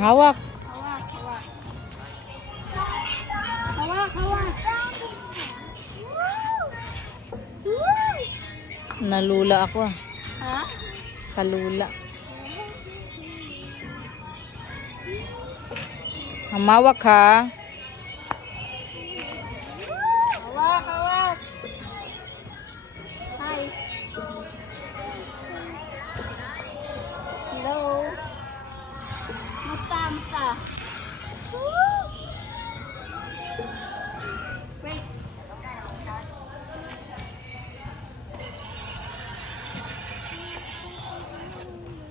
Hawak. Hawak, hawak. Hawak, hawak. Nalula ako ah. Ha? Kalula. Hamawak ha. Hawak, hawak. Hi. Hello. Musta, musta? Wait.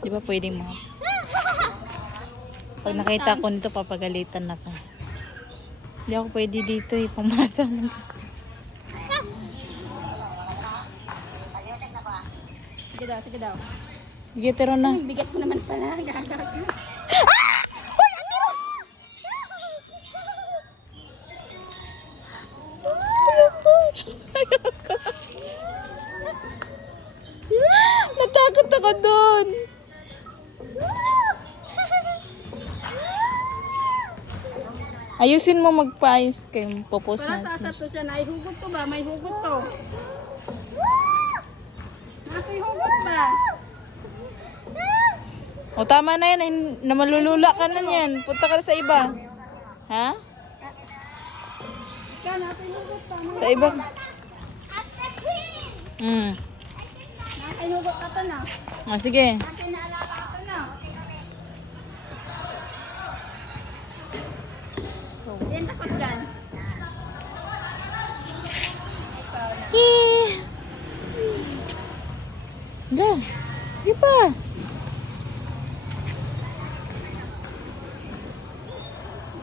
Di ba pwedeng mga... Pag nakita ko nito, papagalitan ako. Hindi ako pwede dito eh. Pamasa man kasi. Sige daw, sige daw. Sige, tiro na. Bigat mo naman pala. Gagawin. Natakot ako doon. Ayusin mo magpaayos kayo. Popost Para natin. sasato siya. Naihugot to ba? May hugot to. May hugot ba? O tama na yan. Namalulula ka na yan. Punta ka na sa iba. Ha? Ikaw, natin hugot pa. Sa iba. Natin hugot ka to na. O sige. Natin naalala ka to na. Yan takot dyan. Go. Di pa.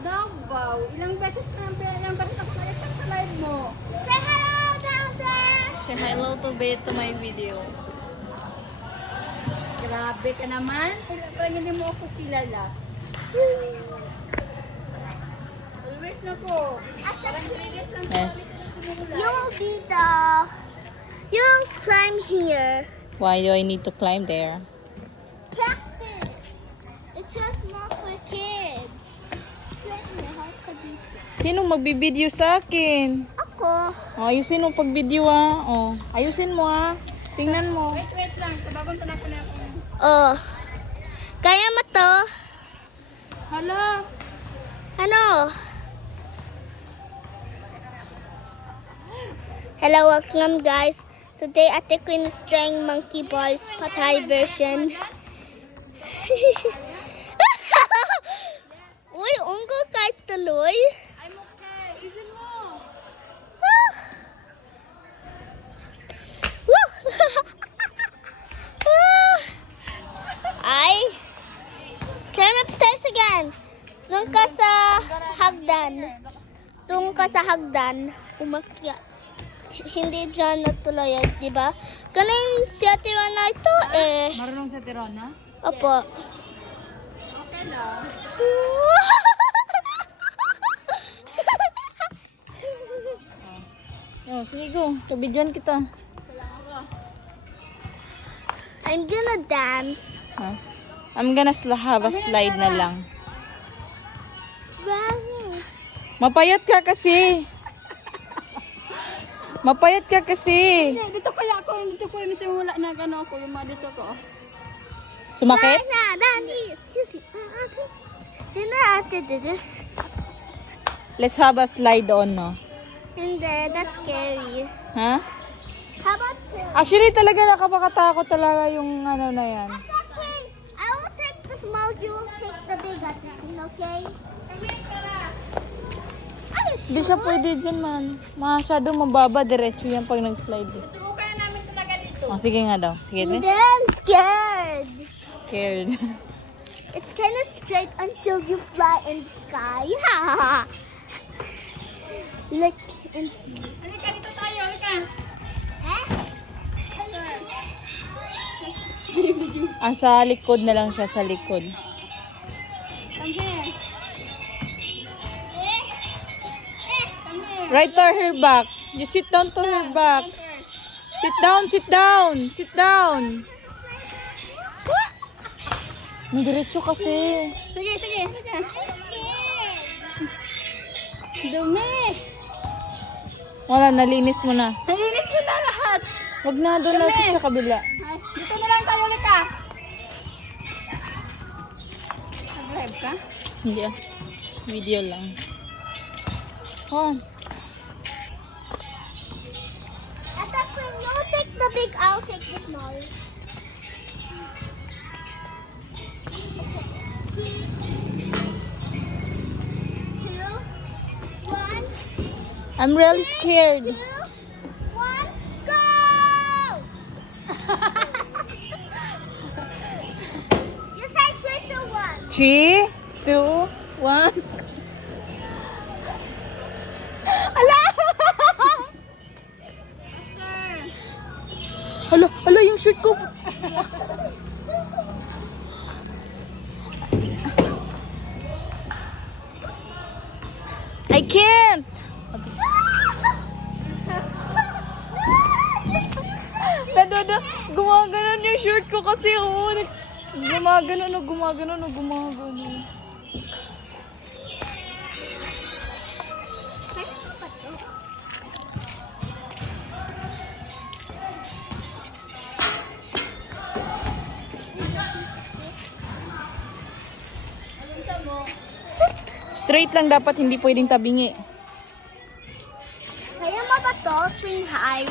Davao. Ilang beses ako na-effect sa live mo. Say hello down there. Say hello to my video. Grabe ka naman. Parang hindi mo ako kilala. Always na ko. Parang serious lang. Yes. You'll be the. You'll climb here. Why do I need to climb there? Practice. It's just not for kids. Sino magbibideo sa akin? Ako. O, ayusin mo pag video ah. O, ayusin mo ah. Tingnan mo. Wait lang. Sababang tanak na ako. Oh. Kaya mo to? Hala. Ano? Hello, welcome guys. Today Ate Queen is trying Monkey Bars Patay version. Uy, unggol kahit tuloy. I'm okay. Isin mo. Woo! Ay, climb upstairs again. Doon ka sa hagdan. Doon ka sa hagdan. Umakyat. Hindi dyan natuloy, di ba? Ganun si Ate Wana ito eh. Marunong sa Tirona? Opo. Okay lang. O, sige go. Kabidyan kita. I'm gonna dance. Ha? I'm gonna have a slide na lang. Wow. Mapayat ka kasi. Mapayat ka kasi. Dito kaya ako. Dito ko yung simula na gano'n ako. Yung mga dito ko. Sumakit? Daddy, excuse me. Didn't Ate do this? Let's have a slide on, no? Hindi, that's scary. Ha? How about this? Actually, talaga nakapakatakot talaga yung ano na yan. Okay, I will take the small, you will take the big one, okay? Are you Hindi siya sure? pwede dyan, man. Masyado mababa, diretso yan pag nag-slide. Eh. Subukan na namin talaga dito. O, sige nga daw. Sige, Hindi, ne? I'm scared. Scared. It's kind of straight until you fly in the sky. Look and see. Halika dito tayo. Halika. Eh? Sa likod na lang siya, sa likod. Come here. Come here. Right to her back. You sit down to her back. Sit down, sit down, sit down. Madiretso kasi. Sige, sige. Dumi. Wala, nalinis mo na. Nalinis mo na lahat. Wag na, doon natin sa kabila. Ay, dito na lang tayo ulit ah. Nag-live ka? Hindi ah. Video lang. Oh. Ate Queen, you take the big, I'll take the small. Two, one, I'm really scared. 2, 1, go! You say 3, 2, 1. 3, 2, 1. Hala, hala yung shirt ko. I can't. Nadada, gumaganon yung shirt ko kasi gumaganon. Straight lang dapat, hindi pwedeng tabingi. Kaya mo ba to? Swing high.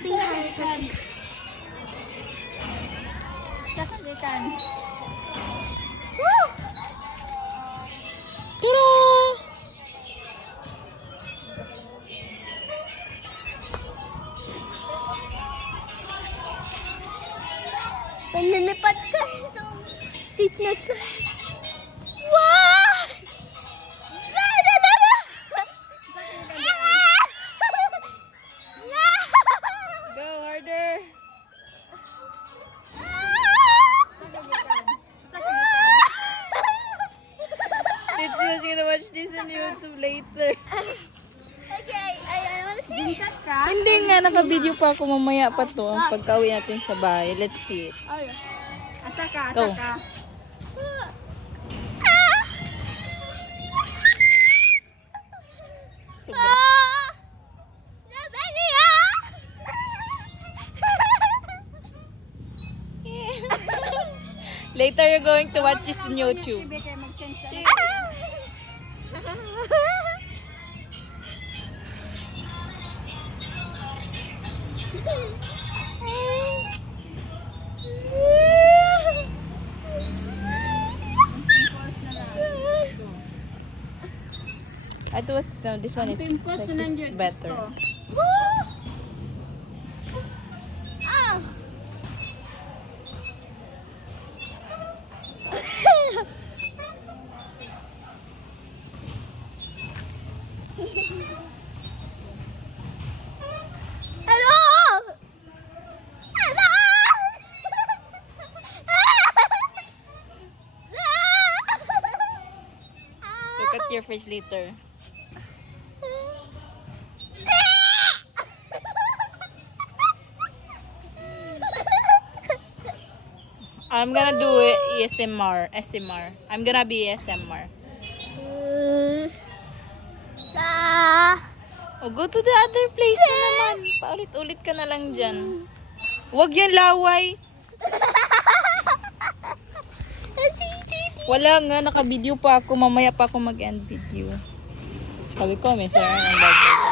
Swing high sa Kasagitan. Woo! Tara! Nalilipat ka sa fitness. Wow! La, la, la, la! Go harder! Let's gonna watch this on YouTube later. Okay, I want to see. Binsat ka? Hindi nga, naka-video pa ako, mamaya pa to. Pagka-uwi natin sa bahay. Let's see it. Oh, yeah. Asa ka, Go. asa ka. Sobra. Later, you're going to watch this on YouTube. Bebe kayo mag-send sa pimples na lang. Go. It was, no, this one is, Pimples na this nandiyan. is better. Look at your face later. I'm gonna do it ASMR. SMR. I'm gonna be ASMR. Oh, go to the other place na naman. Paulit-ulit ka na lang dyan. Huwag yan laway. Wala nga, naka-video pa ako. Mamaya pa ako mag-end video. Sabi ko, may sarang ang bagay.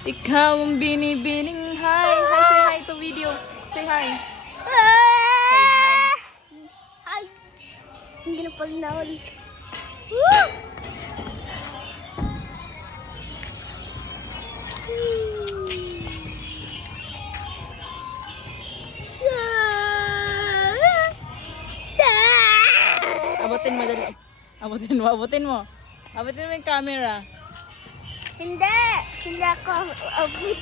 Ikaw ang binibining hi. Hi, say hi to video. Say hi. Hi. Hindi na pag naon. Abutin mo dali. Abutin mo yung camera. Hindi. Hindi ako abot.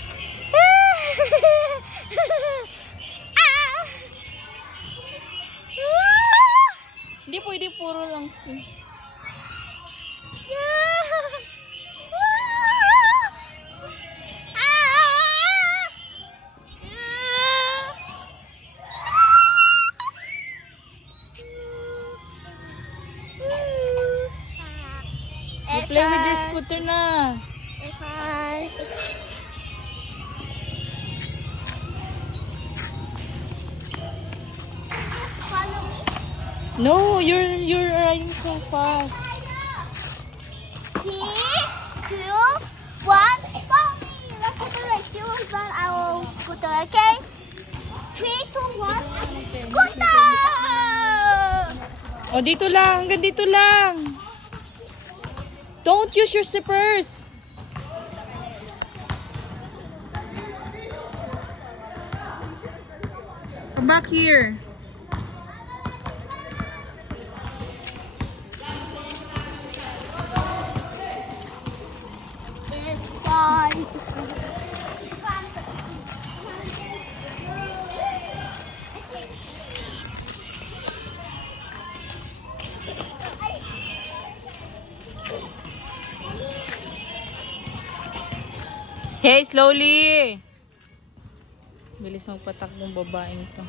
Hindi pwede puro lang. Play with your scooter na. Okay. Follow me. No, you're riding so fast. 3, 2, 1, follow me. Let's go to the 2, 1, I will scooter, okay? 3, 2, 1, scooter! Oh, dito lang. Hanggang dito lang. Don't use your slippers. Come back here. It's 5. Hey, slowly. Bilis magpatakbong babaeng to.